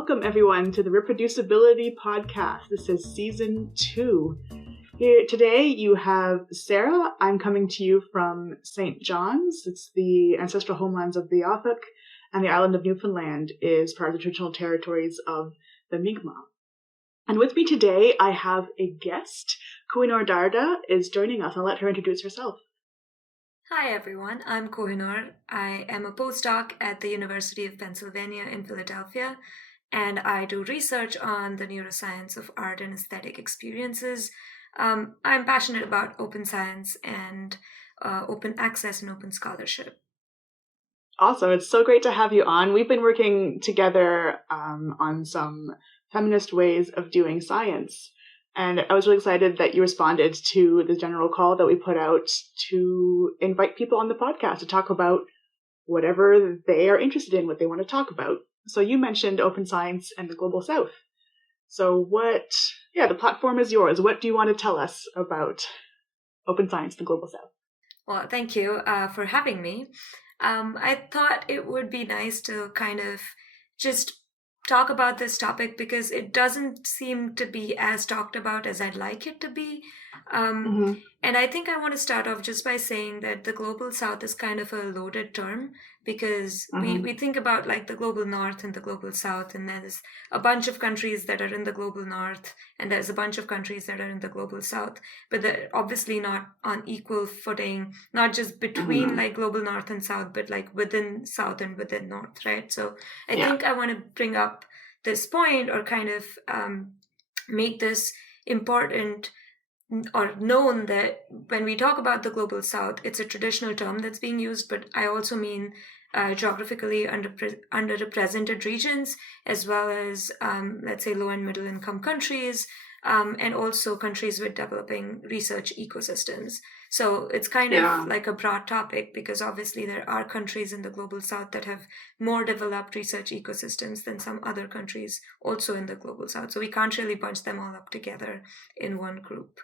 Welcome, everyone, to the Reproducibility Podcast. This is Season 2. Here today, you have Sarah. I'm coming to you from St. John's. It's the ancestral homelands of the Yup'ik, and the island of Newfoundland is part of the traditional territories of the Mi'kmaq. And with me today, I have a guest. Kohinoor Darda is joining us. I'll let her introduce herself. Hi everyone, I'm Kohinoor. I am a postdoc at the University of Pennsylvania in Philadelphia, and I do research on the neuroscience of art and aesthetic experiences. I'm passionate about open science and open access and open scholarship. Awesome. It's so great to have you on. We've been working together on some feminist ways of doing science. And I was really excited that you responded to the general call that we put out to invite people on the podcast to talk about whatever they are interested in, what they want to talk about. So you mentioned open science and the global south. So the platform is yours. What do you want to tell us about open science and the global south? Well, thank you for having me. I thought it would be nice to kind of just talk about this topic because it doesn't seem to be as talked about as I'd like it to be. And I think I want to start off just by saying that the global south is kind of a loaded term because we think about like the global north and the global south, and there's a bunch of countries that are in the global north and there's a bunch of countries that are in the global south, but they're obviously not on equal footing, not just between like global north and south, but like within south and within north, right? So I think I want to bring up this point or kind of make this important or known that when we talk about the global south, it's a traditional term that's being used, but I also mean geographically underrepresented regions, as well as, let's say, low and middle income countries, and also countries with developing research ecosystems. So it's kind of like a broad topic because obviously there are countries in the global south that have more developed research ecosystems than some other countries also in the global south. So we can't really bunch them all up together in one group.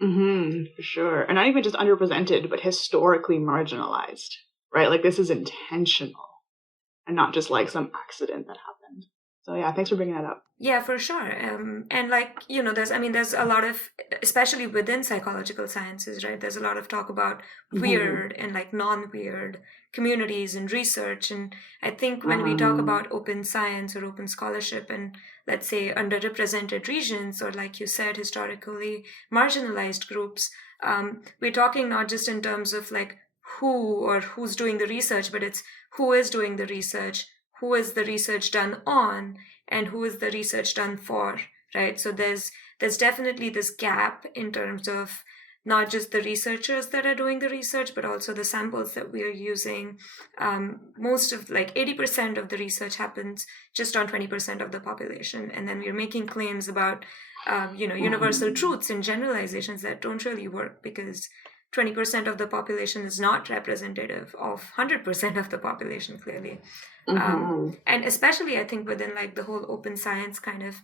For sure. And not even just underrepresented, but historically marginalized, right? Like this is intentional and not just like some accident that happened. So yeah, thanks for bringing that up. Yeah, for sure. And like, there's a lot of, especially within psychological sciences, right? There's a lot of talk about weird and like non-weird communities and research. And I think when we talk about open science or open scholarship and let's say underrepresented regions, or like you said, historically marginalized groups, we're talking not just in terms of like who or who's doing the research, but it's who is doing the research, who is the research done on, and who is the research done for, right? So there's definitely this gap in terms of not just the researchers that are doing the research, but also the samples that we are using. Most of like 80% of the research happens just on 20% of the population. And then we're making claims about, universal truths and generalizations that don't really work because 20% of the population is not representative of 100% of the population, clearly. And especially, I think, within like the whole open science kind of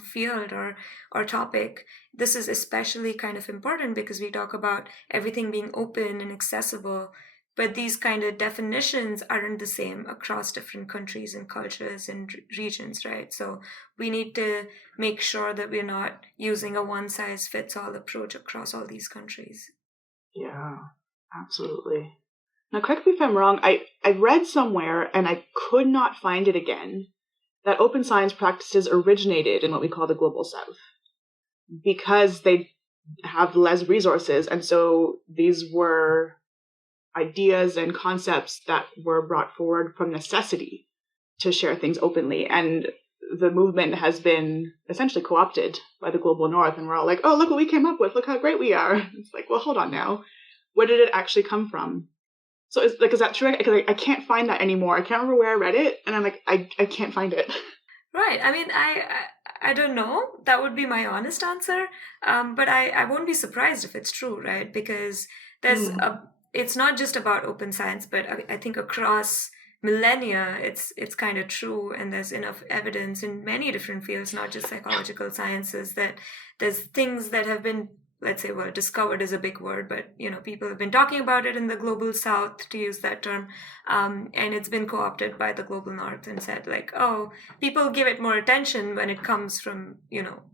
field or topic, this is especially kind of important because we talk about everything being open and accessible, but these kind of definitions aren't the same across different countries and cultures and regions, right? So we need to make sure that we're not using a one-size-fits-all approach across all these countries. Yeah, absolutely. Now, correct me if I'm wrong, I read somewhere, and I could not find it again, that open science practices originated in what we call the global south because they have less resources. And so these were ideas and concepts that were brought forward from necessity to share things openly. And the movement has been essentially co-opted by the global north. And we're all like, oh, look what we came up with. Look how great we are. It's like, well, hold on now. Where did it actually come from? So is that true? Because I can't find that anymore. I can't remember where I read it. And I'm like, I can't find it. Right. I mean, I don't know. That would be my honest answer. But I won't be surprised if it's true, right? Because it's not just about open science, but I think across millennia, it's kind of true. And there's enough evidence in many different fields, not just psychological sciences, that there's things that have been let's say, well, discovered is a big word, but, people have been talking about it in the global south, to use that term. And it's been co-opted by the global north and said like, oh, people give it more attention when it comes from,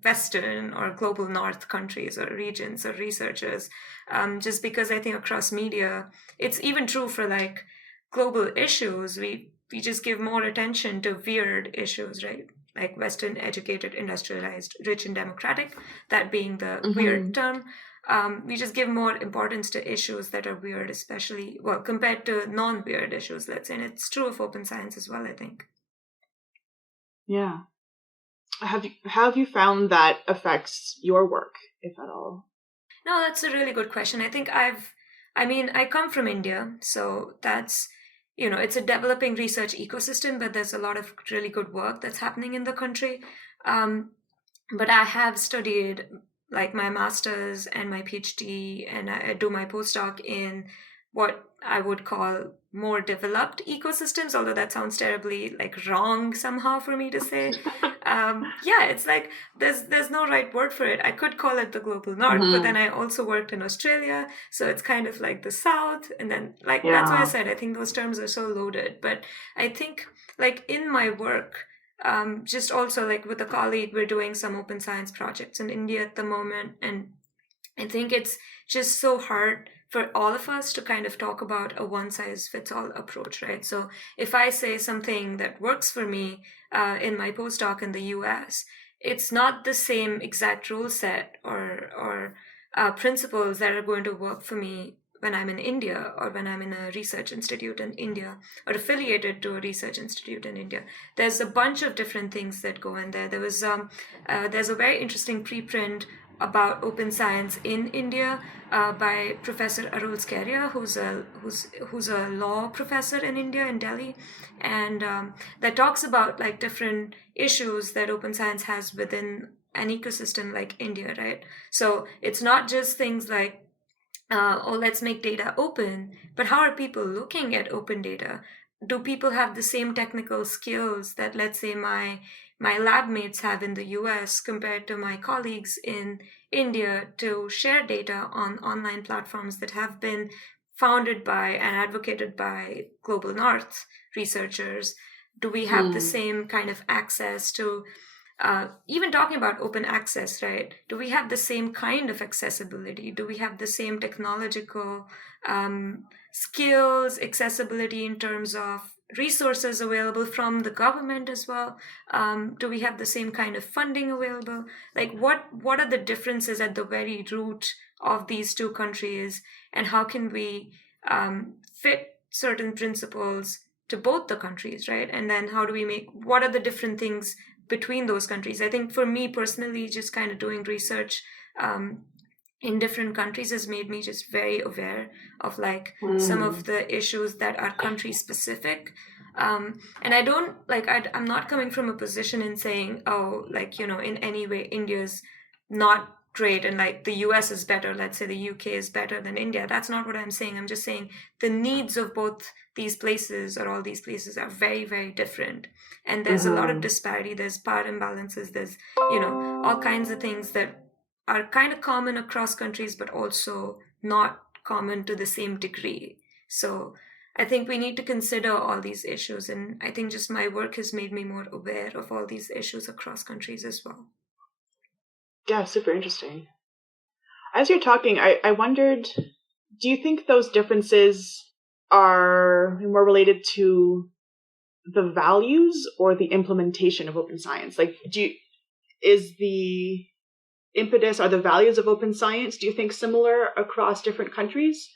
Western or global north countries or regions or researchers. Just because I think across media, it's even true for like global issues, we just give more attention to weird issues, right? Like Western, educated, industrialized, rich, and democratic, that being the weird term. We just give more importance to issues that are weird, especially, well, compared to non-weird issues, let's say. And it's true of open science as well, I think. Yeah. How have you found that affects your work, if at all? No, that's a really good question. I think I come from India, so that's, it's a developing research ecosystem, but there's a lot of really good work that's happening in the country. But I have studied like my master's and my PhD, and I do my postdoc in what I would call more developed ecosystems, although that sounds terribly like wrong somehow for me to say. Yeah, it's like there's no right word for it. I could call it the global north, but then I also worked in Australia, so it's kind of like the south, and then like that's why I said I think those terms are so loaded. But I think like in my work, just also like with a colleague, we're doing some open science projects in India at the moment, and I think it's just so hard for all of us to kind of talk about a one-size-fits-all approach, right? So if I say something that works for me in my postdoc in the US, it's not the same exact rule set or principles that are going to work for me when I'm in India or when I'm in a research institute in India or affiliated to a research institute in India. There's a bunch of different things that go in there. There's a very interesting preprint about open science in India by Professor Arul Scaria, who's a law professor in India, in Delhi, and that talks about like different issues that open science has within an ecosystem like India, right? So it's not just things like let's make data open, but how are people looking at open data? Do people have the same technical skills that, let's say, my lab mates have in the US compared to my colleagues in India to share data on online platforms that have been founded by and advocated by Global North researchers? Do we have the same kind of access to even talking about open access, right? Do we have the same kind of accessibility? Do we have the same technological skills, accessibility in terms of resources available from the government as well? Do we have the same kind of funding available? Like what are the differences at the very root of these two countries, and how can we fit certain principles to both the countries, right? And then what are the different things between those countries? I think for me personally, just kind of doing research in different countries has made me just very aware of like some of the issues that are country specific. And I don't like, I'm not coming from a position in saying, oh, like, in any way India's not great and like the US is better, let's say the UK is better than India. That's not what I'm saying. I'm just saying the needs of both these places or all these places are very, very different. And there's a lot of disparity. There's power imbalances. There's, all kinds of things that are kind of common across countries, but also not common to the same degree. So I think we need to consider all these issues. And I think just my work has made me more aware of all these issues across countries as well. Yeah, super interesting. As you're talking, I wondered, do you think those differences are more related to the values or the implementation of open science? Like, is the impetus, are the values of open science, do you think similar across different countries?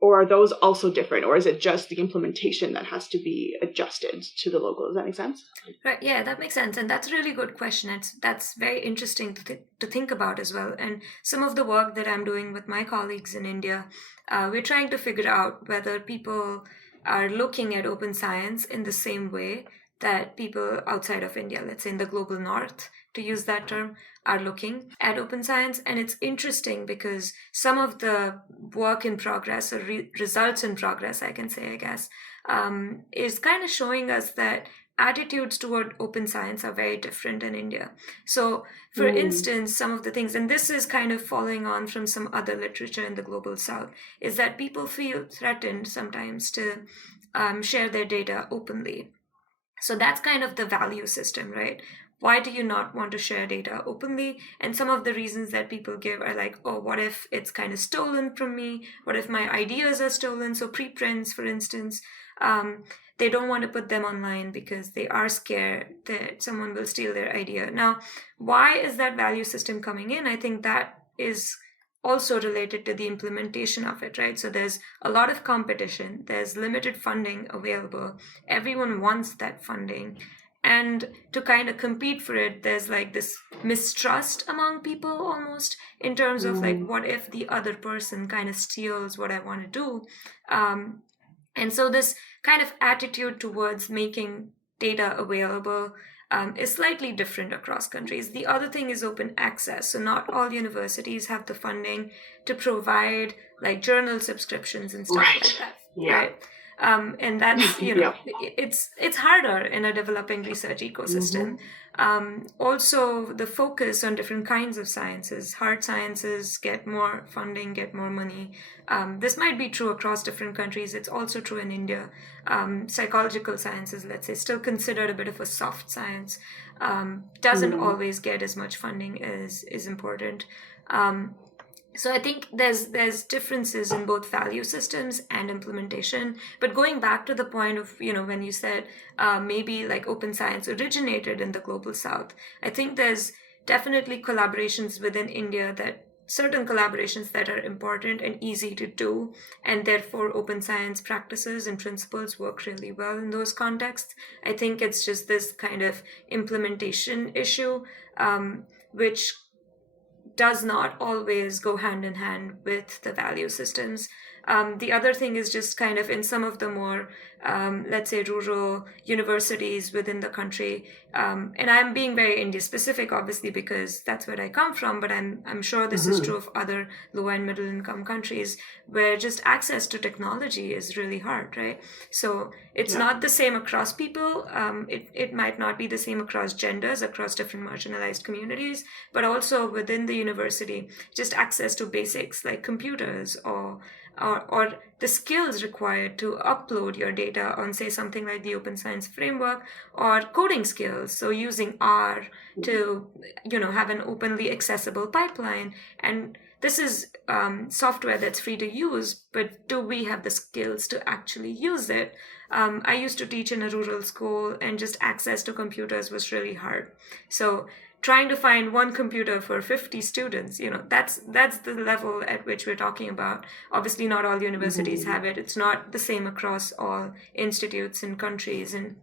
Or are those also different? Or is it just the implementation that has to be adjusted to the local? Does that make sense? Right. Yeah, that makes sense. And that's a really good question. That's very interesting to think about as well. And some of the work that I'm doing with my colleagues in India, we're trying to figure out whether people are looking at open science in the same way that people outside of India, let's say in the global north, to use that term, are looking at open science. And it's interesting because some of the work in progress or results in progress, I can say, I guess, is kind of showing us that attitudes toward open science are very different in India. So, for instance, some of the things, and this is kind of following on from some other literature in the global south, is that people feel threatened sometimes to share their data openly. So that's kind of the value system, right? Why do you not want to share data openly? And some of the reasons that people give are like, oh, what if it's kind of stolen from me? What if my ideas are stolen? So preprints, for instance, they don't want to put them online because they are scared that someone will steal their idea. Now, why is that value system coming in? I think that is also related to the implementation of it, right? So there's a lot of competition, there's limited funding available, everyone wants that funding. And to kind of compete for it, there's like this mistrust among people almost in terms of like, what if the other person kind of steals what I want to do? And so this kind of attitude towards making data available is slightly different across countries. The other thing is open access. So not all universities have the funding to provide like journal subscriptions and stuff like that. Right. And that's, it's harder in a developing research ecosystem. Also, the focus on different kinds of sciences, hard sciences get more funding, get more money. This might be true across different countries. It's also true in India. Psychological sciences, let's say, still considered a bit of a soft science, doesn't always get as much funding as is important. So I think there's differences in both value systems and implementation. But going back to the point of, when you said maybe like open science originated in the global south, I think there's definitely collaborations within India, that certain collaborations that are important and easy to do, and therefore open science practices and principles work really well in those contexts. I think it's just this kind of implementation issue, which does not always go hand in hand with the value systems. The other thing is just kind of in some of the more, let's say, rural universities within the country, and I'm being very India specific, obviously, because that's where I come from, but I'm sure this is true of other low and middle income countries, where just access to technology is really hard, right? So it's not the same across people. It might not be the same across genders, across different marginalized communities, but also within the university, just access to basics like computers or the skills required to upload your data on, say, something like the Open Science Framework, or coding skills. So using R to, have an openly accessible pipeline. And this is software that's free to use, but do we have the skills to actually use it? I used to teach in a rural school, and just access to computers was really hard. So trying to find one computer for 50 students, that's the level at which we're talking about. Obviously, not all universities have it. It's not the same across all institutes and countries and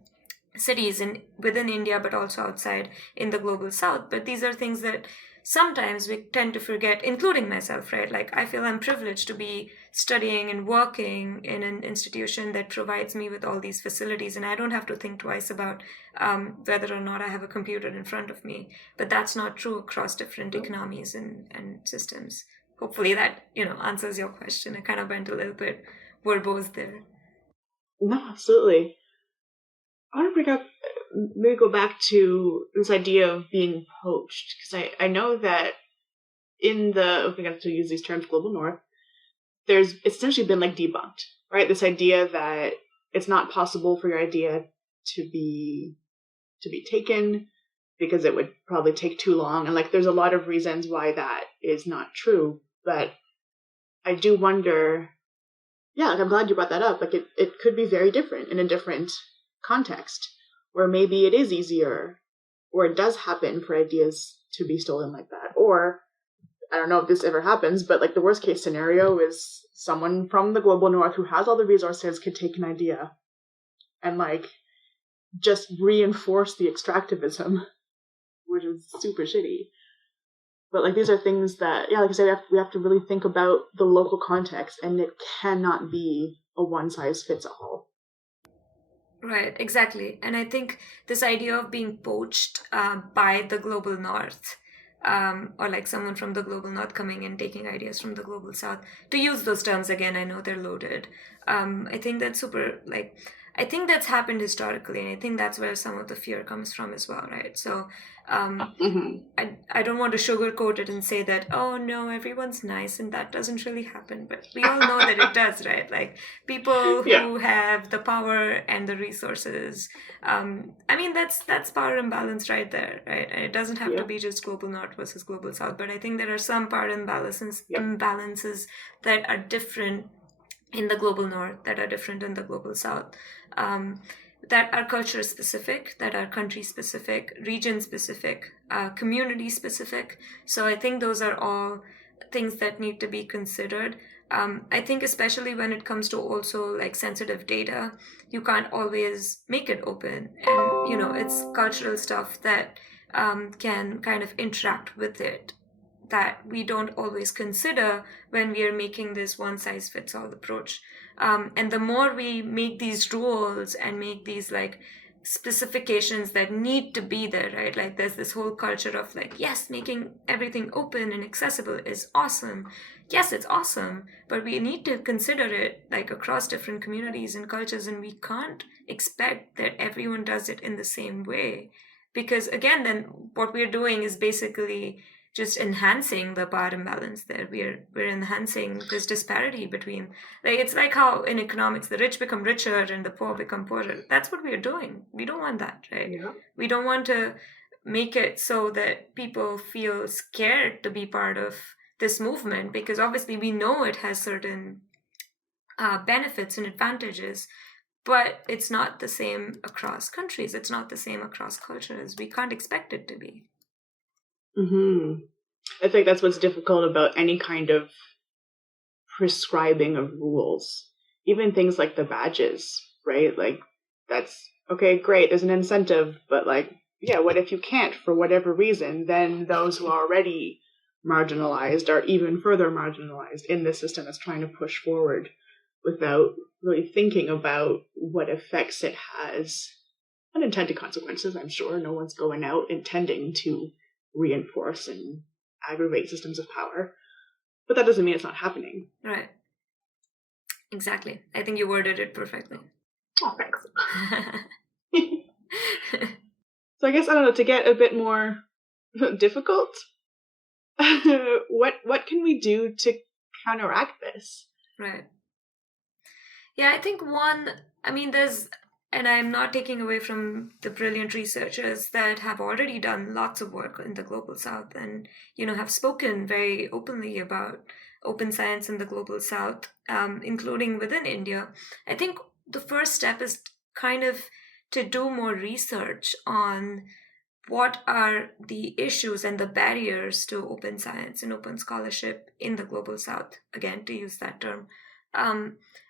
cities within India, but also outside in the global south. But these are things that sometimes we tend to forget, including myself, right? Like, I feel I'm privileged to be studying and working in an institution that provides me with all these facilities, and I don't have to think twice about whether or not I have a computer in front of me. But that's not true across different economies and systems. Hopefully that, answers your question. I kind of went a little bit verbose there. No, absolutely. I want to bring up, maybe go back to this idea of being poached, because I know that in the, if we got to use these terms, global north, it's essentially been like debunked, right? This idea that it's not possible for your idea to be taken because it would probably take too long, and like there's a lot of reasons why that is not true. But I do wonder, like, I'm glad you brought that up. Like it could be very different in a different context, where maybe it is easier, or it does happen for ideas to be stolen like that. Or I don't know if this ever happens, but like the worst case scenario is someone from the global north who has all the resources could take an idea and like just reinforce the extractivism, which is super shitty. But like these are things that, like I said, we have to really think about the local context, and it cannot be a one size fits all. Right, exactly. And I think this idea of being poached by the global north, or like someone from the global north coming and taking ideas from the global south, to use those terms again, I know they're loaded. I think that's super, like, I think that's happened historically, and I think that's where some of the fear comes from as well, right? So I don't want to sugarcoat it and say that, oh no, everyone's nice, and that doesn't really happen. But we all know that it does, right? Like people who have the power and the resources. I mean, that's power imbalance right there, right? And it doesn't have to be just global north versus global south, but I think there are some power imbalances that are different in the global north, that are different in the global south, that are culture specific, that are country specific, region specific, community specific. So I think those are all things that need to be considered. I think especially when it comes to also like sensitive data, you can't always make it open, and it's cultural stuff that can kind of interact with it, that we don't always consider when we are making this one-size-fits-all approach. And the more we make these rules and make these like specifications that need to be there, right? Like there's this whole culture of like, yes, making everything open and accessible is awesome. Yes, it's awesome, but we need to consider it like across different communities and cultures, and we can't expect that everyone does it in the same way. Because again, then what we're doing is basically just enhancing the power imbalance there. We're enhancing this disparity between, like, it's like how in economics the rich become richer and the poor become poorer. That's what we're doing. We don't want that, right? We don't want to make it so that people feel scared to be part of this movement, because obviously we know it has certain benefits and advantages, but it's not the same across countries. It's not the same across cultures. We can't expect it to be. I think that's what's difficult about any kind of prescribing of rules. Even things like the badges, right? Like, that's, okay, great, there's an incentive, but like, what if you can't for whatever reason? Then those who are already marginalized are even further marginalized in this system that's trying to push forward without really thinking about what effects it has. Unintended consequences, I'm sure. No one's going out intending to reinforce and aggravate systems of power, but that doesn't mean it's not happening. Right. Exactly. I think you worded it perfectly. Oh, thanks. So I guess, I don't know, to get a bit more difficult, what can we do to counteract this? Right. Yeah, I think there's, and I'm not taking away from the brilliant researchers that have already done lots of work in the global south and, have spoken very openly about open science in the global south, including within India. I think the first step is kind of to do more research on what are the issues and the barriers to open science and open scholarship in the global south, again, to use that term.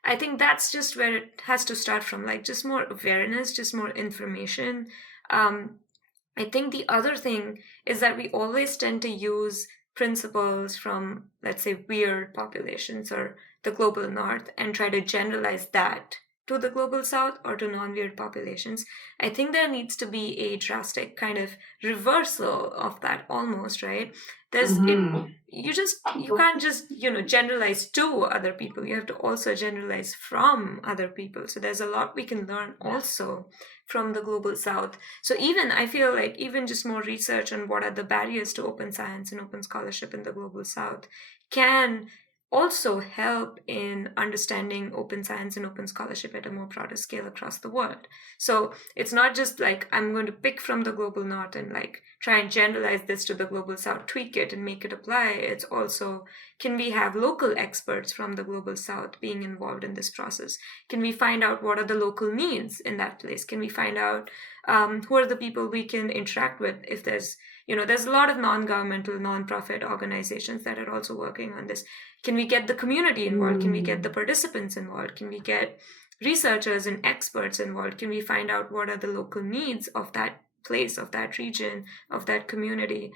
I think that's just where it has to start from, like just more awareness, just more information. I think the other thing is that we always tend to use principles from, let's say, weird populations or the global north and try to generalize that to the global south or to non-weird populations. I think there needs to be a drastic kind of reversal of that almost, right? You can't just generalize to other people. You have to also generalize from other people. So there's a lot we can learn also from the global south. So I feel like even just more research on what are the barriers to open science and open scholarship in the global south can also help in understanding open science and open scholarship at a more broader scale across the world. So it's not just like I'm going to pick from the global north and like try and generalize this to the global south, tweak it and make it apply. It's also, can we have local experts from the global south being involved in this process? Can we find out what are the local needs in that place? Can we find out who are the people we can interact with? If there's a lot of non-governmental, non-profit organizations that are also working on this. Can we get the community involved? Can we get the participants involved? Can we get researchers and experts involved? Can we find out what are the local needs of that place, of that region, of that community?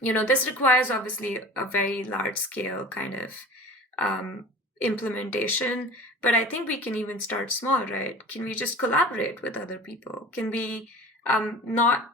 This requires obviously a very large scale kind of implementation, but I think we can even start small, right? Can we just collaborate with other people? Can we not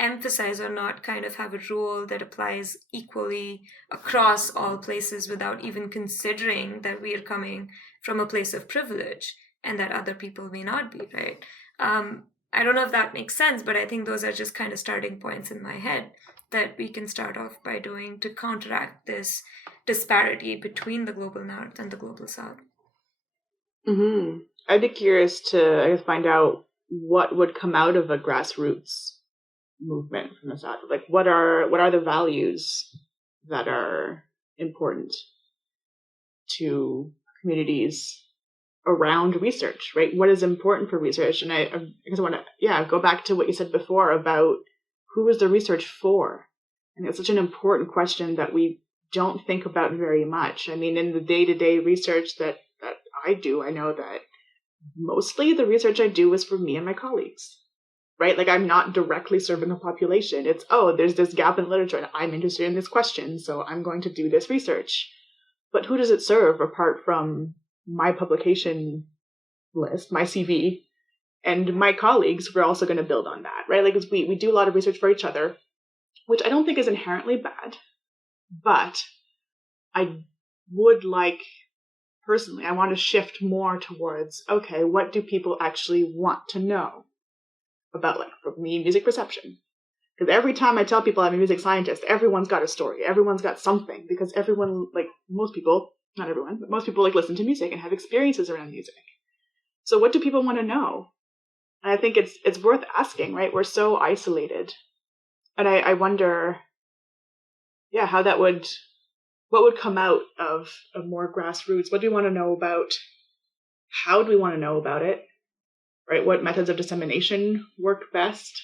emphasize or not kind of have a rule that applies equally across all places without even considering that we are coming from a place of privilege? and that other people may not be, right? I don't know if that makes sense, but I think those are just kind of starting points in my head that we can start off by doing to counteract this disparity between the global north and the global south. Mm-hmm. I'd be curious to, I guess, find out what would come out of a grassroots movement from the south. Like, what are the values that are important to communities around research, right? What is important for research? And I guess I want to, go back to what you said before about who is the research for? And it's such an important question that we don't think about very much. I mean, in the day-to-day research that I do, I know that mostly the research I do is for me and my colleagues, right? Like, I'm not directly serving a population. It's, there's this gap in literature and I'm interested in this question, so I'm going to do this research. But who does it serve apart from my publication list, my CV, and my colleagues? We're also going to build on that, right? Like, we do a lot of research for each other, which I don't think is inherently bad, but I would like, personally, I want to shift more towards, okay, what do people actually want to know about, like, for me, music perception? Because every time I tell people I'm a music scientist, everyone's got a story. Everyone's got something, because everyone, like, most people, not everyone, but most people, like, listen to music and have experiences around music. So what do people want to know? And I think it's worth asking, right? We're so isolated. And I wonder, how what would come out of more grassroots? What do we want to know about? How do we want to know about it? Right? What methods of dissemination work best?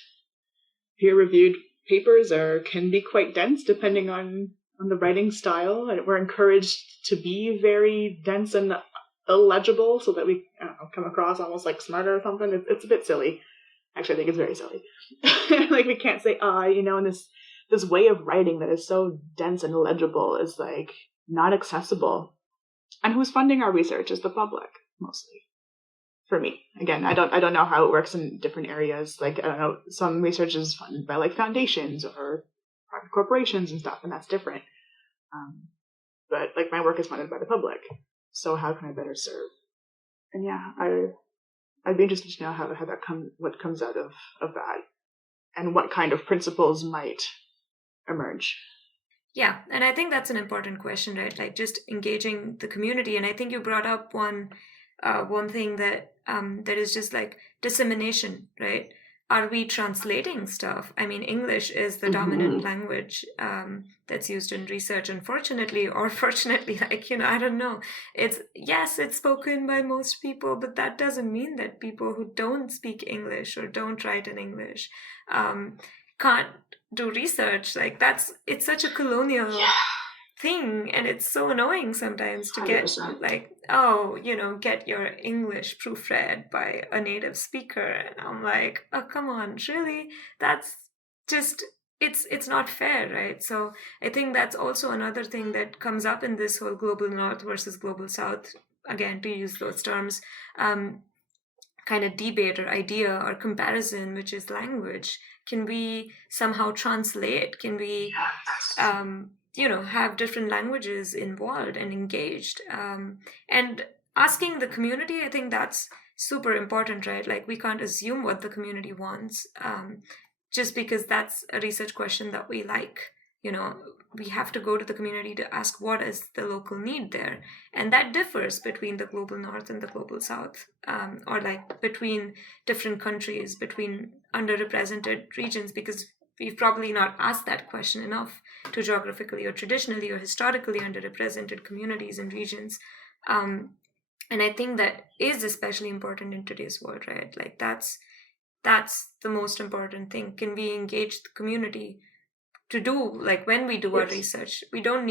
Peer-reviewed papers can be quite dense depending on the writing style, and we're encouraged to be very dense and illegible so that we come across almost like smarter or something. It's a bit silly. Actually, I think it's very silly. Like, we can't say and this way of writing that is so dense and illegible is, like, not accessible. And who's funding our research is the public, mostly. For me, again, I don't know how it works in different areas. Like, I don't know, some research is funded by, like, foundations or private corporations and stuff, and that's different. But, like, my work is funded by the public, so how can I better serve? And I'd be interested to know what comes out of that, and what kind of principles might emerge. Yeah, and I think that's an important question, right? Like, just engaging the community. And I think you brought up one thing that is just like dissemination, right? Are we translating stuff? I mean, English is the dominant language that's used in research, unfortunately, or fortunately, like, I don't know. It's spoken by most people, but that doesn't mean that people who don't speak English or don't write in English can't do research. Like, it's such a colonial thing, and it's so annoying sometimes to get 100%. like, get your English proofread by a native speaker, and I'm like, oh, come on, really? That's just, it's not fair, right? So I think that's also another thing that comes up in this whole global north versus global south, again, to use those terms, kind of debate or idea or comparison, which is language. Can we somehow translate? Can we have different languages involved and engaged? And asking the community, I think that's super important, right? Like, we can't assume what the community wants just because that's a research question that we like. We have to go to the community to ask what is the local need there. And that differs between the global north and the global south, or like between different countries, between underrepresented regions, because we've probably not asked that question enough to geographically or traditionally or historically underrepresented communities and regions. And I think that is especially important in today's world, right? Like, that's the most important thing. Can we engage the community to do, like, when we do our research? We don't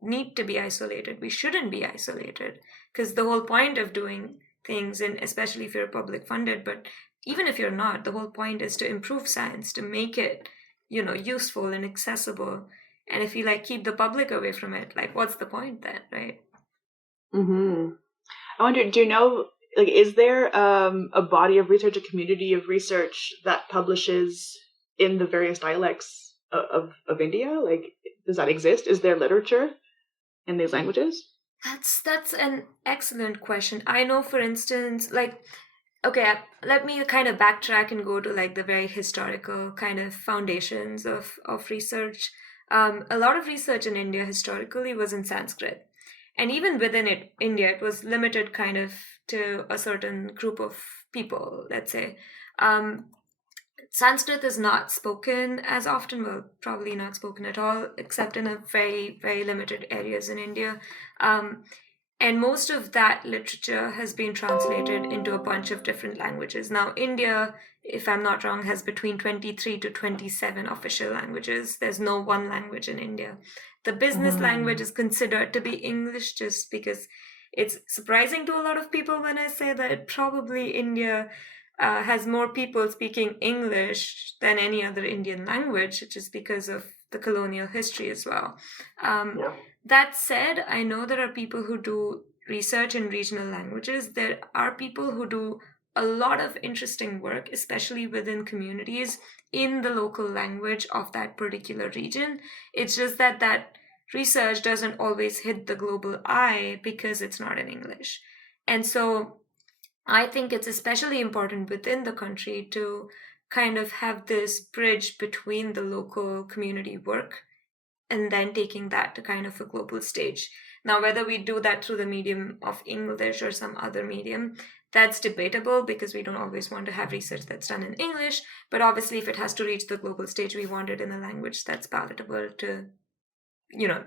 need to be isolated. We shouldn't be isolated, because the whole point of doing things, and especially if you're public funded, but even if you're not, the whole point is to improve science, to make it useful and accessible. And if you, like, keep the public away from it, like, what's the point then, right? I wonder, do you know, like, is there a body of research, a community of research that publishes in the various dialects of India? Like, does that exist? Is there literature in these languages? That's an excellent question. I know, for instance, like, okay, let me kind of backtrack and go to like the very historical kind of foundations of research. A lot of research in India historically was in Sanskrit, and even within it, India, it was limited kind of to a certain group of people. Let's say, um, Sanskrit is not spoken as often, well, probably not spoken at all, except in a very, very limited areas in India. Um, and most of that literature has been translated into a bunch of different languages. Now, India, if I'm not wrong, has between 23 to 27 official languages. There's no one language in India. The business language is considered to be English, just because it's surprising to a lot of people when I say that probably India has more people speaking English than any other Indian language, just because of the colonial history as well. That said, I know there are people who do research in regional languages. There are people who do a lot of interesting work, especially within communities, in the local language of that particular region. It's just that that research doesn't always hit the global eye because it's not in English. And so I think it's especially important within the country to kind of have this bridge between the local community work and then taking that to kind of a global stage. Now, whether we do that through the medium of English or some other medium, that's debatable because we don't always want to have research that's done in English. But obviously, if it has to reach the global stage, we want it in a language that's palatable to,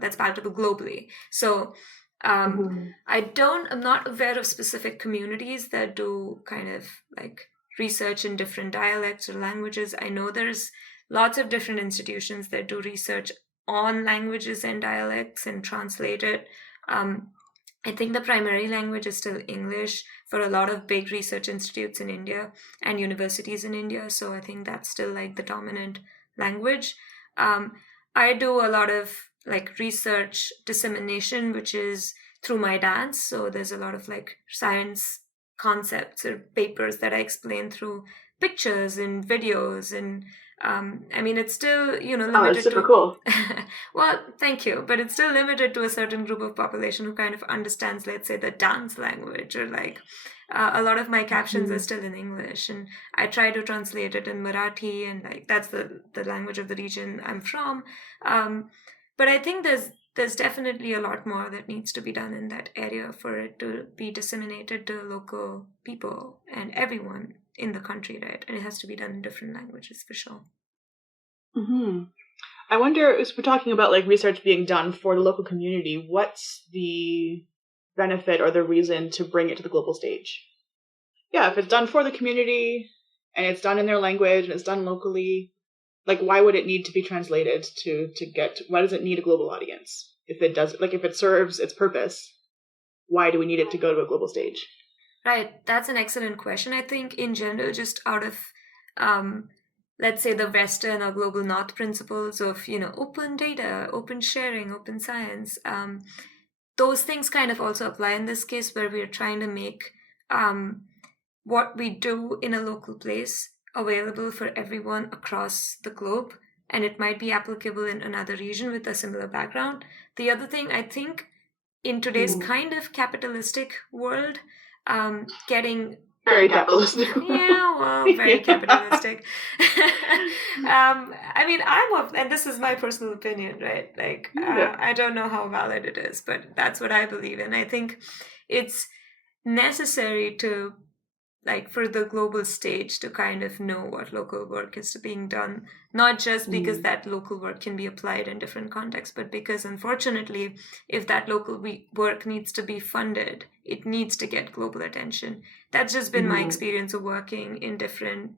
that's palatable globally. So I'm not aware of specific communities that do kind of like research in different dialects or languages. I know there's lots of different institutions that do research on languages and dialects and translate it. I think the primary language is still English for a lot of big research institutes in India and universities in India. So I think that's still like the dominant language. I do a lot of like research dissemination, which is through my dance. So there's a lot of like science concepts or papers that I explain through pictures and videos. And I mean, it's still, limited. Oh, that's super cool. Well, thank you. But it's still limited to a certain group of population who kind of understands, let's say, the dance language, or like a lot of my captions are still in English, and I try to translate it in Marathi, and like that's the language of the region I'm from. But I think there's definitely a lot more that needs to be done in that area for it to be disseminated to local people and everyone in the country, right? And it has to be done in different languages for sure. I wonder, if we're talking about like research being done for the local community, what's the benefit or the reason to bring it to the global stage? Yeah, if it's done for the community and it's done in their language and it's done locally, like why would it need to be translated why does it need a global audience? If it serves its purpose, why do we need it to go to a global stage? Right, that's an excellent question. I think in general, just out of let's say the Western or global North principles of open data, open sharing, open science, those things kind of also apply in this case, where we are trying to make what we do in a local place available for everyone across the globe, and it might be applicable in another region with a similar background. The other thing, I think, in today's kind of capitalistic world, getting very capitalistic. Yeah, well, very capitalistic. I mean, and this is my personal opinion, right? Like, I don't know how valid it is, but that's what I believe in. I think it's necessary to, like, for the global stage to kind of know what local work is being done, not just because that local work can be applied in different contexts, but because unfortunately, if that local work needs to be funded, it needs to get global attention. That's just been my experience of working in different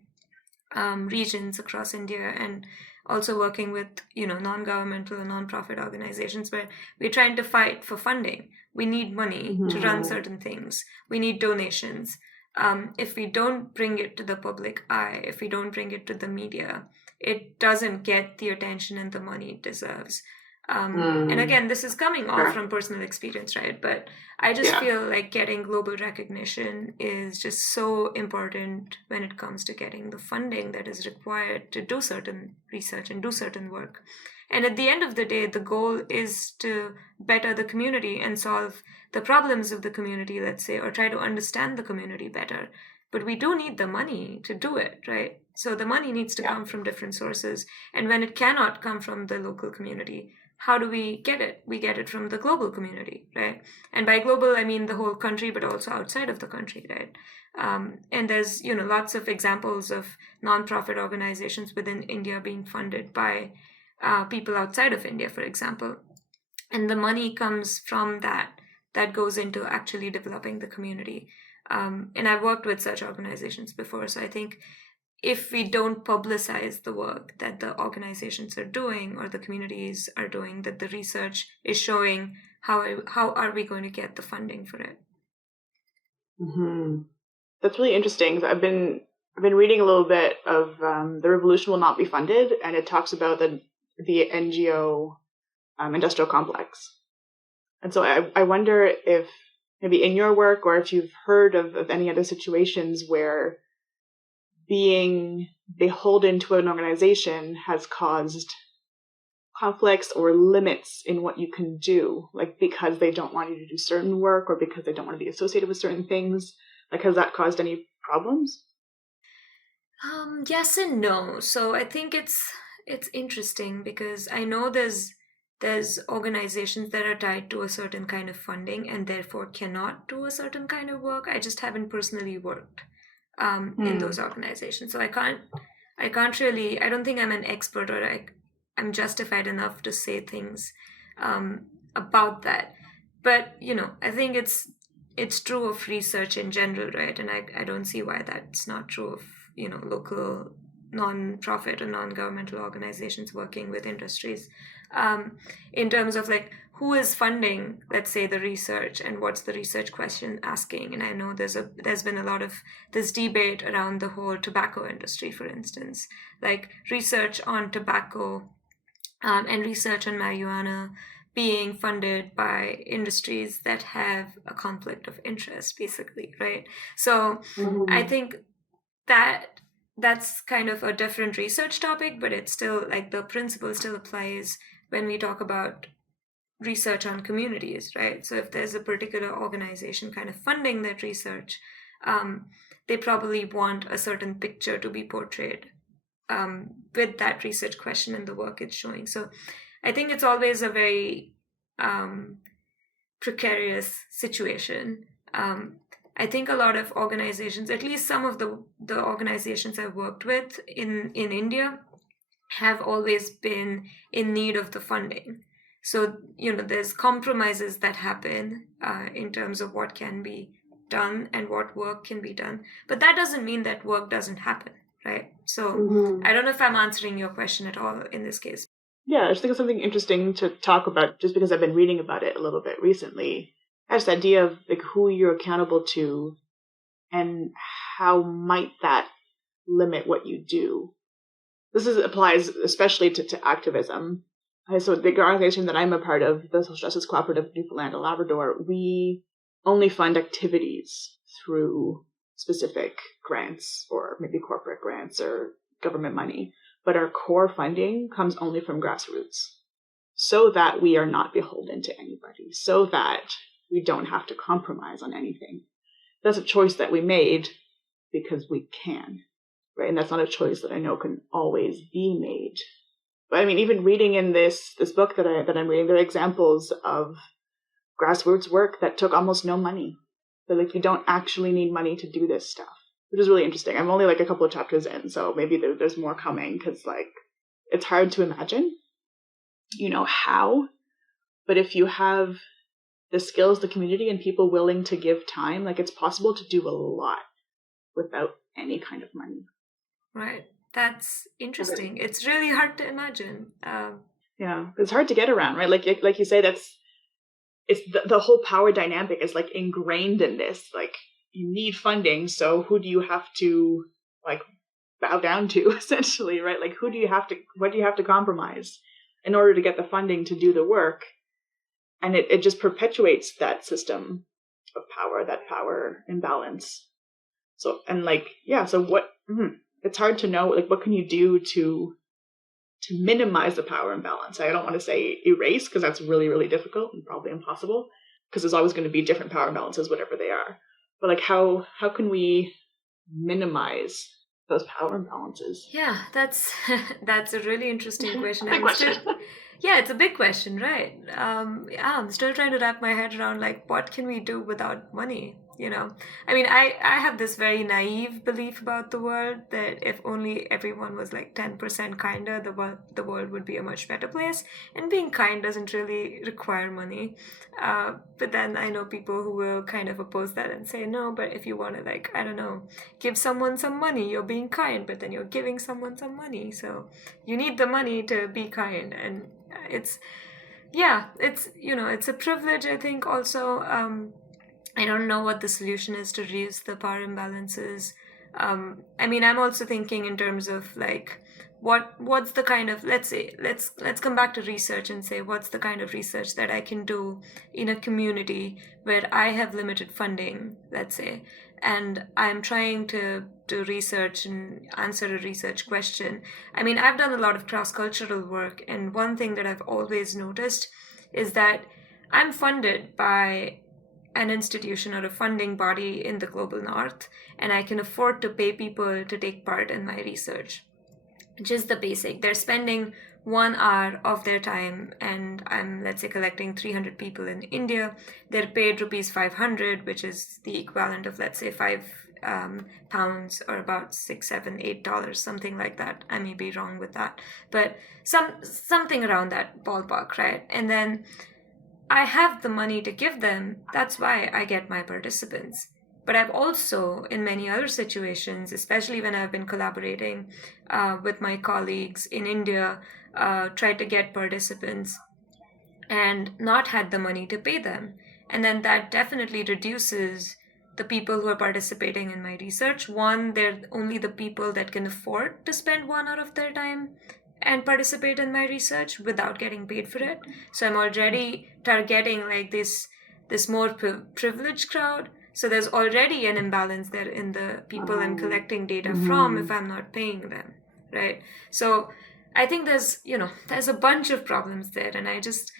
regions across India, and also working with non-governmental and non-profit organizations, where we're trying to fight for funding. We need money to run certain things. We need donations. If we don't bring it to the public eye, if we don't bring it to the media, it doesn't get the attention and the money it deserves. And again, this is coming all Okay. from personal experience, right? But I just Yeah. feel like getting global recognition is just so important when it comes to getting the funding that is required to do certain research and do certain work. And at the end of the day, the goal is to better the community and solve the problems of the community, let's say, or try to understand the community better. But we do need the money to do it, right? So the money needs to Yeah. come from different sources. And when it cannot come from the local community, how do we get it? We get it from the global community, right? And by global, I mean the whole country, but also outside of the country, right? And there's lots of examples of nonprofit organizations within India being funded by people outside of India, for example, and the money comes from that goes into actually developing the community. And I've worked with such organizations before, so I think if we don't publicize the work that the organizations are doing or the communities are doing, that the research is showing, how are we going to get the funding for it? Mm-hmm. That's really interesting. I've been reading a little bit of The Revolution Will Not Be Funded, and it talks about the NGO industrial complex. And so I wonder if maybe in your work, or if you've heard of any other situations where being beholden to an organization has caused conflicts or limits in what you can do, like because they don't want you to do certain work or because they don't want to be associated with certain things. Like, has that caused any problems? Yes and no. So I think it's interesting because I know there's organizations that are tied to a certain kind of funding and therefore cannot do a certain kind of work. I just haven't personally worked in those organizations, so I can't really. I don't think I'm an expert, or I'm justified enough to say things about that. But I think it's true of research in general, right? And I don't see why that's not true of local non-profit or non-governmental organizations working with industries, in terms of like who is funding, let's say, the research and what's the research question asking. And I know there's been a lot of this debate around the whole tobacco industry, for instance, like research on tobacco and research on marijuana being funded by industries that have a conflict of interest, basically, right? So I think that's kind of a different research topic, but it's still like the principle still applies when we talk about research on communities, right? So if there's a particular organization kind of funding that research, they probably want a certain picture to be portrayed with that research question and the work it's showing. So I think it's always a very precarious situation. I think a lot of organizations, at least some of the organizations I've worked with in India, have always been in need of the funding. So, there's compromises that happen in terms of what can be done and what work can be done. But that doesn't mean that work doesn't happen, right? So I don't know if I'm answering your question at all in this case. Yeah, I just think it's something interesting to talk about just because I've been reading about it a little bit recently. This idea of like who you're accountable to and how might that limit what you do. This applies especially to activism. So the organization that I'm a part of, the Social Justice Cooperative of Newfoundland and Labrador, we only fund activities through specific grants or maybe corporate grants or government money. But our core funding comes only from grassroots so that we are not beholden to anybody, so that we don't have to compromise on anything. That's a choice that we made because we can, right? And that's not a choice that I know can always be made. But I mean, even reading in this book that I'm reading, there are examples of grassroots work that took almost no money. But like, you don't actually need money to do this stuff, which is really interesting. I'm only like a couple of chapters in, so maybe there's more coming, because like it's hard to imagine, how. But if you have the skills, the community, and people willing to give time, like it's possible to do a lot without any kind of money. Right. That's interesting. It's really hard to imagine. Yeah, it's hard to get around, right? Like you say, it's the whole power dynamic is like ingrained in this. Like, you need funding, so who do you have to like bow down to, essentially, right? Like, what do you have to compromise? in order to get the funding to do the work. And it just perpetuates that system of power, that power imbalance. So, and like, yeah, so what, it's hard to know, like, what can you do to minimize the power imbalance? I don't want to say erase, because that's really, really difficult and probably impossible, because there's always going to be different power imbalances, whatever they are. But like, how can we minimize those power imbalances? Yeah, that's a really interesting question. Big question. Yeah, it's a big question, right? I'm still trying to wrap my head around like what can we do without money? I mean, I have this very naive belief about the world that if only everyone was like 10% kinder, the world would be a much better place. And being kind doesn't really require money. But then I know people who will kind of oppose that and say, no, but if you want to, like, I don't know, give someone some money, you're being kind, but then you're giving someone some money. So you need the money to be kind. And it's a privilege, I think, also. I don't know what the solution is to reduce the power imbalances. I mean, I'm also thinking in terms of like, what's the kind of, let's come back to research and say, what's the kind of research that I can do in a community where I have limited funding, let's say, and I'm trying to do research and answer a research question. I mean, I've done a lot of cross-cultural work, and one thing that I've always noticed is that I'm funded by an institution or a funding body in the global north, and I can afford to pay people to take part in my research. Just the basic. They're spending 1 hour of their time, and I'm, let's say, collecting 300 people in India. They're paid rupees 500, which is the equivalent of, let's say, £5 or about $6, $7, $8, something like that. I may be wrong with that, but something around that ballpark, right? And then I have the money to give them. That's why I get my participants. But I've also, in many other situations, especially when I've been collaborating with my colleagues in India, tried to get participants and not had the money to pay them. And then that definitely reduces the people who are participating in my research. One, they're only the people that can afford to spend 1 hour of their time and participate in my research without getting paid for it. So I'm already targeting like this more privileged crowd. So there's already an imbalance there in the people I'm collecting data from if I'm not paying them, right? So I think there's a bunch of problems there, and I just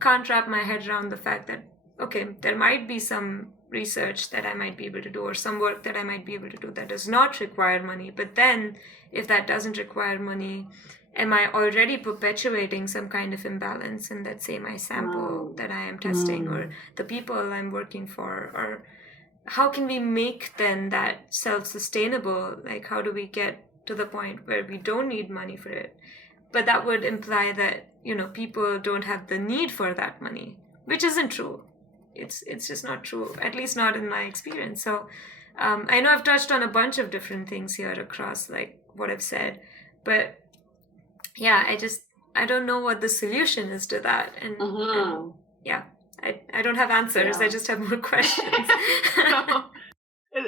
can't wrap my head around the fact that, okay, there might be some research that I might be able to do, or some work that I might be able to do that does not require money. But then if that doesn't require money, am I already perpetuating some kind of imbalance in, let's say, my sample that I am testing or the people I'm working for? Or how can we make then that self-sustainable? Like, how do we get to the point where we don't need money for it? But that would imply that, people don't have the need for that money, which isn't true. It's just not true, at least not in my experience. So I know I've touched on a bunch of different things here across like what I've said, but yeah, I don't know what the solution is to that. And yeah, I don't have answers. Yeah. I just have more questions.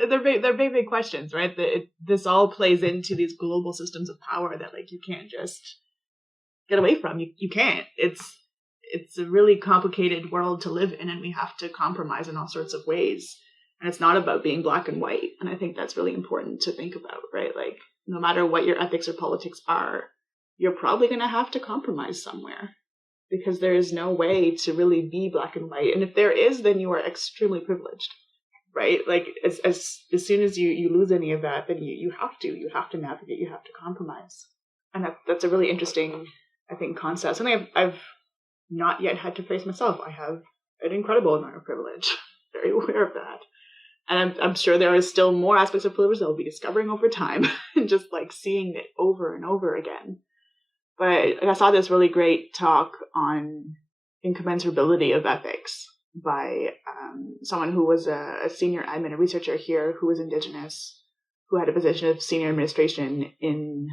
They're big questions, right? This all plays into these global systems of power that like you can't just get away from. You can't. It's a really complicated world to live in, and we have to compromise in all sorts of ways. And it's not about being black and white. And I think that's really important to think about, right? Like, no matter what your ethics or politics are, you're probably going to have to compromise somewhere, because there is no way to really be black and white. And if there is, then you are extremely privileged, right? Like as soon as you lose any of that, then you have to navigate, you have to compromise. And that's a really interesting, I think, concept. Something I've not yet had to face myself. I have an incredible amount of privilege, very aware of that. And I'm sure there are still more aspects of privilege that I'll be discovering over time and just like seeing it over and over again. But I saw this really great talk on incommensurability of ethics by someone who was a senior admin, a researcher here who was Indigenous, who had a position of senior administration in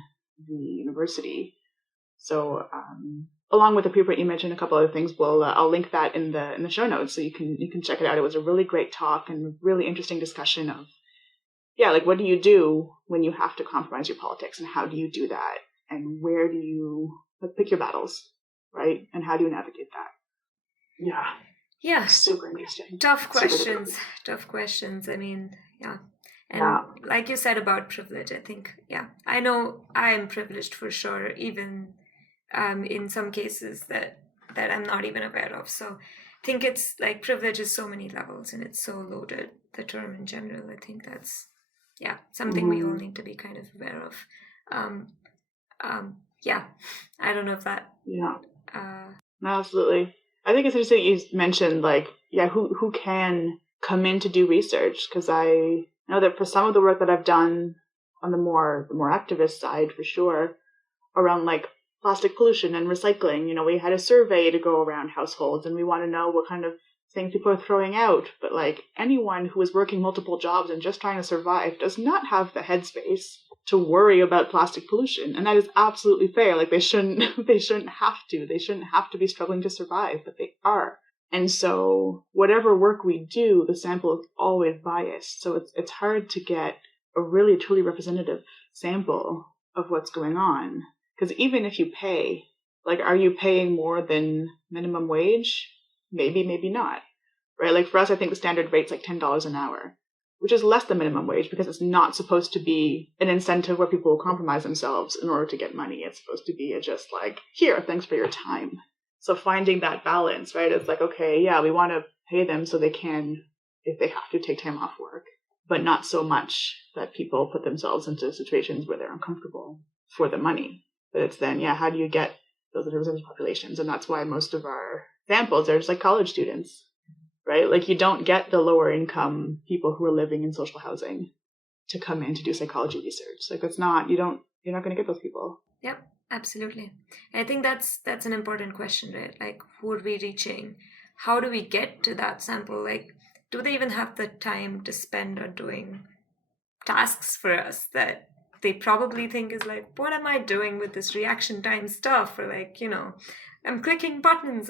the university. So along with the preprint, you mentioned a couple other things. I'll link that in the show notes so you can check it out. It was a really great talk and really interesting discussion of, like, what do you do when you have to compromise your politics, and how do you do that? And where do you pick your battles? right? And how do you navigate that? Yeah. Super interesting. Tough questions. I mean, yeah. And like you said about privilege, I think, I know I am privileged for sure, even in some cases that I'm not even aware of. So I think it's like privilege is so many levels and it's so loaded, the term in general. I think that's, something we all need to be kind of aware of. I don't know if that... Absolutely. I think it's interesting you mentioned, like, who can come in to do research, because I know that for some of the work that I've done on the more activist side, for sure, around like plastic pollution and recycling, we had a survey to go around households and we want to know what kind of things people are throwing out. But like anyone who is working multiple jobs and just trying to survive does not have the headspace to worry about plastic pollution. And that is absolutely fair. Like they shouldn't have to. They shouldn't have to be struggling to survive, but they are. And so whatever work we do, the sample is always biased. So it's hard to get a really truly representative sample of what's going on. Because even if you pay, like, are you paying more than minimum wage? Maybe, maybe not, right? Like for us, I think the standard rate's like $10 an hour, which is less than minimum wage because it's not supposed to be an incentive where people will compromise themselves in order to get money. It's supposed to be just like, here, thanks for your time. So finding that balance, right? It's like, okay, we want to pay them so they can, if they have to, take time off work, but not so much that people put themselves into situations where they're uncomfortable for the money. But it's then, how do you get those underrepresented populations? And that's why most of our samples are just like college students, right? Like you don't get the lower income people who are living in social housing to come in to do psychology research. Like it's not, you're not going to get those people. Yep, absolutely. I think that's an important question, right? Like who are we reaching? How do we get to that sample? Like, do they even have the time to spend on doing tasks for us that they probably think is like, what am I doing with this reaction time stuff? Or like, I'm clicking buttons.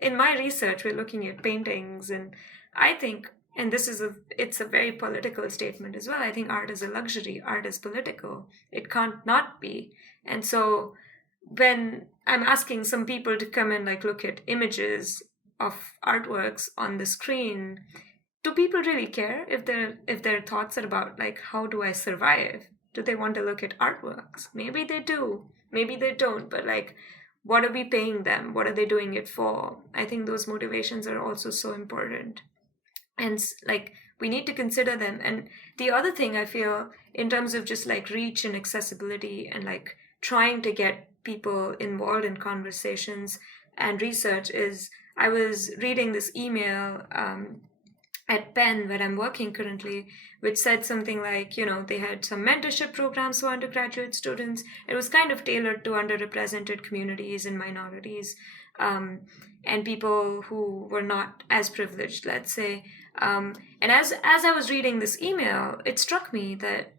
In my research, we're looking at paintings. And I think, and it's a very political statement as well. I think art is a luxury. Art is political. It can't not be. And so when I'm asking some people to come and like look at images of artworks on the screen, do people really care if their thoughts are about like, how do I survive? Do they want to look at artworks? Maybe they do, maybe they don't, but like, what are we paying them? What are they doing it for? I think those motivations are also so important. And like, we need to consider them. And the other thing I feel in terms of just like reach and accessibility and like trying to get people involved in conversations and research is, I was reading this email at Penn, where I'm working currently, which said something like, they had some mentorship programs for undergraduate students. It was kind of tailored to underrepresented communities and minorities, and people who were not as privileged, let's say. And as I was reading this email, it struck me that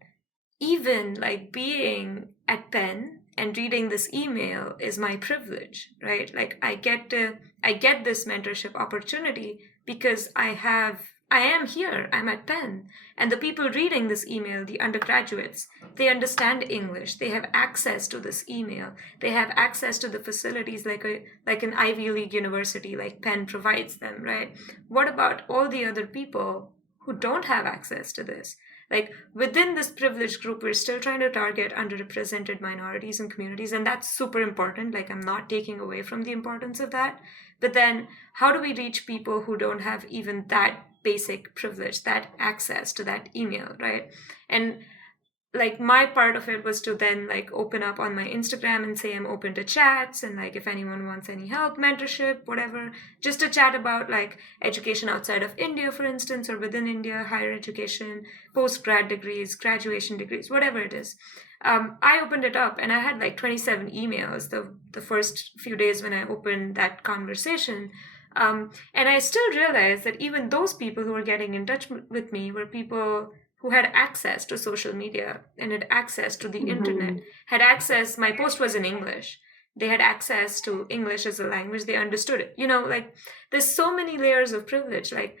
even like being at Penn and reading this email is my privilege, right? Like I get this mentorship opportunity because I am here, I'm at Penn. And the people reading this email, the undergraduates, they understand English. They have access to this email. They have access to the facilities like an Ivy League university like Penn provides them, right? What about all the other people who don't have access to this? Like within this privileged group, we're still trying to target underrepresented minorities and communities, and that's super important. Like I'm not taking away from the importance of that. But then how do we reach people who don't have even that basic privilege, that access to that email, right? And like my part of it was to then like open up on my Instagram and say I'm open to chats, and like if anyone wants any help, mentorship, whatever, just to chat about like education outside of India, for instance, or within India, higher education, post-grad degrees, graduation degrees, whatever it is. I opened it up and I had like 27 emails the first few days when I opened that conversation. And I still realized that even those people who were getting in touch with me were people who had access to social media and had access to the internet, had access, my post was in English. They had access to English as a language, they understood it. Like there's so many layers of privilege. Like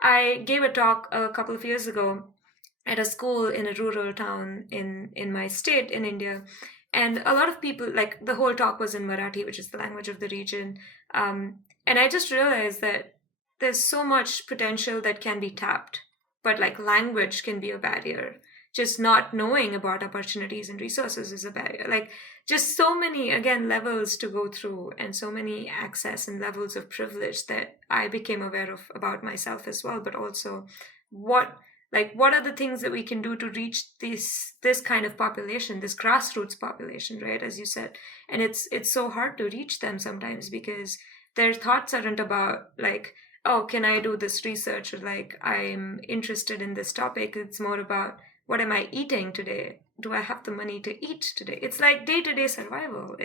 I gave a talk a couple of years ago at a school in a rural town in my state in India. And a lot of people, like the whole talk was in Marathi, which is the language of the region. And I just realized that there's so much potential that can be tapped, but like language can be a barrier. Just not knowing about opportunities and resources is a barrier. Like just so many, again, levels to go through and so many access and levels of privilege that I became aware of about myself as well, but also what what are the things that we can do to reach this kind of population, this grassroots population, right, as you said. And it's so hard to reach them sometimes because their thoughts aren't about like, oh, can I do this research, or like I'm interested in this topic. It's more about, what am I eating today? Do I have the money to eat today? It's like day-to-day survival.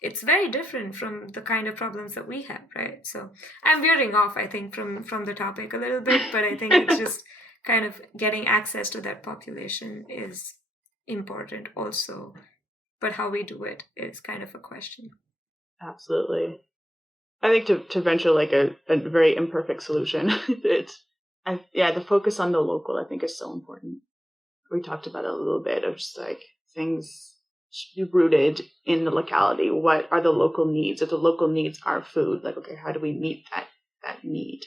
It's very different from the kind of problems that we have, right? So I'm veering off, I think, from the topic a little bit, but I think it's just kind of getting access to that population is important also, but how we do it is kind of a question. Absolutely. I think to venture like a very imperfect solution, the focus on the local, I think, is so important. We talked about it a little bit of just like things should be rooted in the locality. What are the local needs? If the local needs are food, like, okay, how do we meet that need?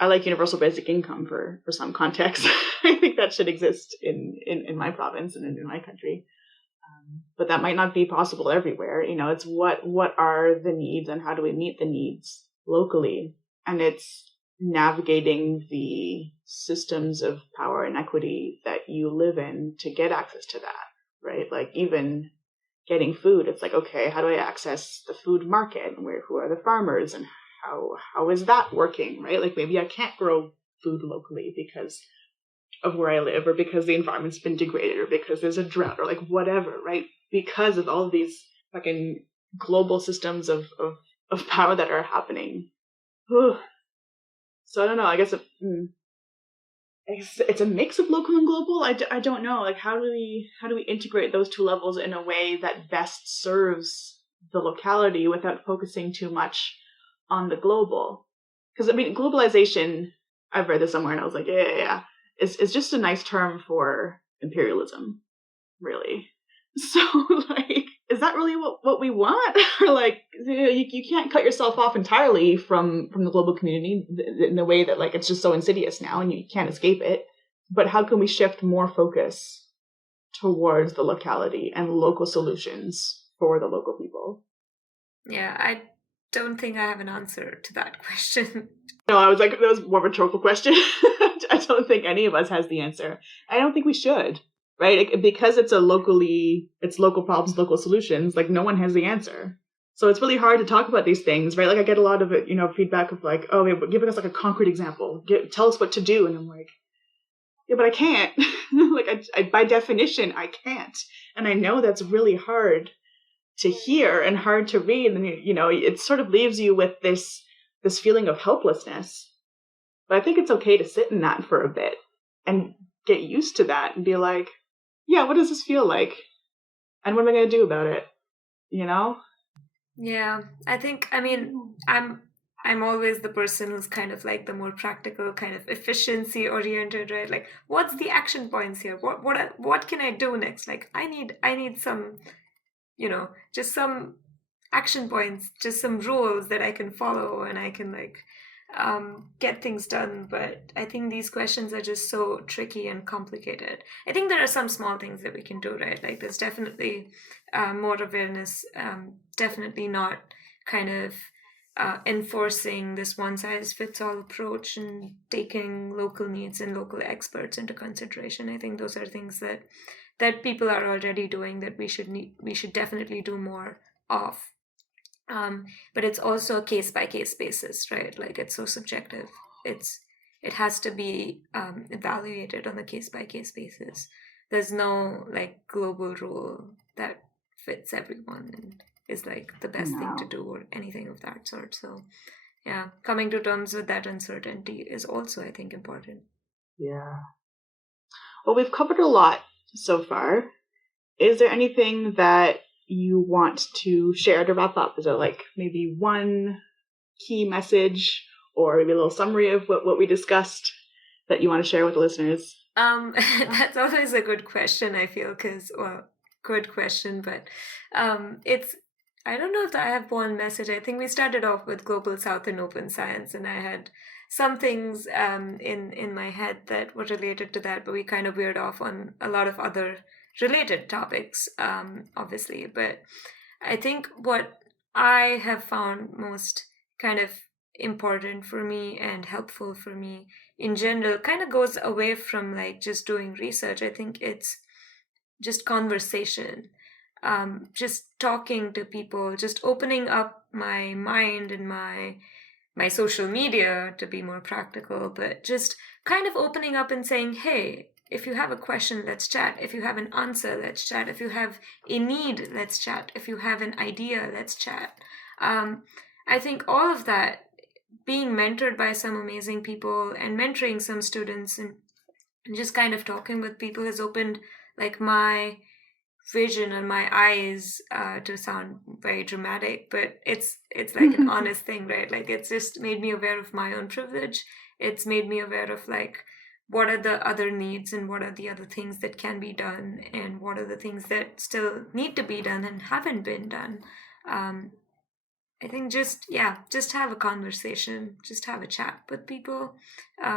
I like universal basic income for some context. I think that should exist in my province and in my country. But that might not be possible everywhere. It's what are the needs and how do we meet the needs locally? And it's navigating the systems of power and equity that you live in to get access to that, right? Like even getting food, it's like, okay, how do I access the food market? And who are the farmers and how is that working, right? Like maybe I can't grow food locally because of where I live, or because the environment's been degraded, or because there's a drought, or like whatever, right? Because of all of these fucking global systems of power that are happening. Ugh. So I don't know. I guess it's a mix of local and global. I don't know. Like how do we integrate those two levels in a way that best serves the locality without focusing too much on the global? Because I mean, globalization. I've read this somewhere, and I was like, yeah. Is just a nice term for imperialism, really. So, like, is that really what we want? Or like, you can't cut yourself off entirely from the global community in the way that like it's just so insidious now, and you can't escape it. But how can we shift more focus towards the locality and local solutions for the local people? Yeah, I don't think I have an answer to that question. No, I was like, that was more of a rhetorical question. I don't think any of us has the answer. I don't think we should, right? Because it's local problems, local solutions. Like no one has the answer, so it's really hard to talk about these things, right? Like I get a lot of it, feedback of like, oh, yeah, but giving us like a concrete example, tell us what to do, and I'm like, yeah, but I can't. Like I by definition, I can't, and I know that's really hard to hear and hard to read, and it sort of leaves you with this feeling of helplessness. But I think it's okay to sit in that for a bit and get used to that and be like, yeah, what does this feel like? And what am I going to do about it? Yeah, I mean, I'm always the person who's kind of like the more practical, kind of efficiency oriented, right? Like, what's the action points here? What can I do next? Like, I need some, just some action points, just some rules that I can follow, and I can like get things done. But I think these questions are just so tricky and complicated. I think there are some small things that we can do, right? Like there's definitely more awareness, definitely not kind of enforcing this one-size-fits-all approach and taking local needs and local experts into consideration. I think those are things that people are already doing that we should definitely do more of. But it's also a case-by-case basis, right? Like it's so subjective. It has to be evaluated on a case-by-case basis. There's no like global rule that fits everyone and is like the best thing to do or anything of that sort. So yeah, coming to terms with that uncertainty is also, I think, important. Yeah. Well, we've covered a lot so far. Is there anything that you want to share to wrap up? Is it like maybe one key message or maybe a little summary of what we discussed that you want to share with the listeners? That's always a good question, I feel, because, well, good question, but I don't know if I have one message. I think we started off with Global South and Open Science, and I had some things in my head that were related to that, but we kind of veered off on a lot of other related topics, obviously. But I think what I have found most kind of important for me and helpful for me in general kind of goes away from like just doing research. I think it's just conversation, just talking to people, just opening up my mind and my social media, to be more practical, but just kind of opening up and saying, hey, if you have a question, let's chat. If you have an answer, let's chat. If you have a need, let's chat. If you have an idea, let's chat. I think all of that, being mentored by some amazing people and mentoring some students and just kind of talking with people has opened like my vision and my eyes, to sound very dramatic, but it's like an honest thing, right? Like it's just made me aware of my own privilege. It's made me aware of like what are the other needs and what are the other things that can be done and what are the things that still need to be done and haven't been done. I think just have a conversation, just have a chat with people,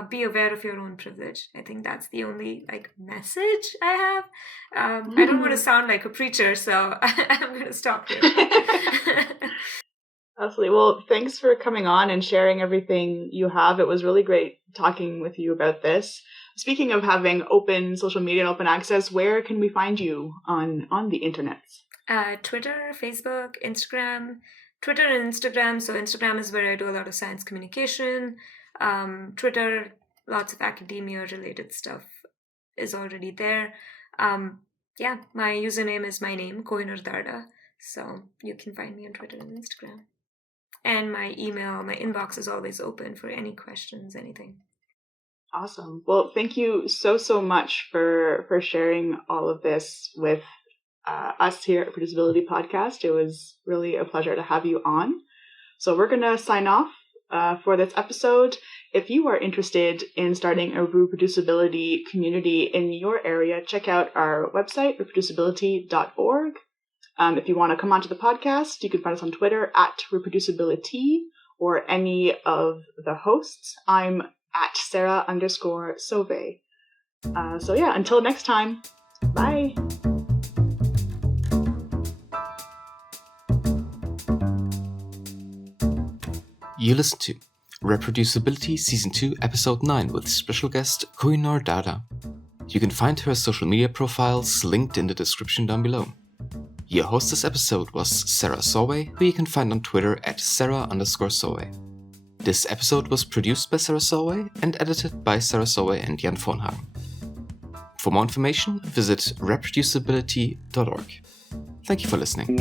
be aware of your own privilege. I think that's the only like message I have. I don't want to sound like a preacher, so I'm going to stop here. Absolutely. Well, thanks for coming on and sharing everything you have. It was really great talking with you about this. Speaking of having open social media and open access, where can we find you on the internet? Twitter, Facebook, Instagram. Twitter and Instagram. So Instagram is where I do a lot of science communication. Twitter, lots of academia related stuff is already there. My username is my name, Kohinoor Darda. So you can find me on Twitter and Instagram. And my email, my inbox is always open for any questions, anything. Awesome. Well, thank you so much for sharing all of this with us here at Reproducibility Podcast. It was really a pleasure to have you on. So we're going to sign off for this episode. If you are interested in starting a reproducibility community in your area, check out our website, reproducibility.org. If you want to come onto the podcast, you can find us on Twitter at ReproducibiliTea or any of the hosts. I'm at Sarah_Sauvé. Until next time, bye. You listen to Reproducibility Season 2, Episode 9 with special guest Kohinoor Darda. You can find her social media profiles linked in the description down below. Your host this episode was Sarah Sauvé, who you can find on Twitter at Sarah_Sauvé. This episode was produced by Sarah Sauvé and edited by Sarah Sauvé and Jan Vonhagen. For more information, visit ReproducibiliTea.org. Thank you for listening.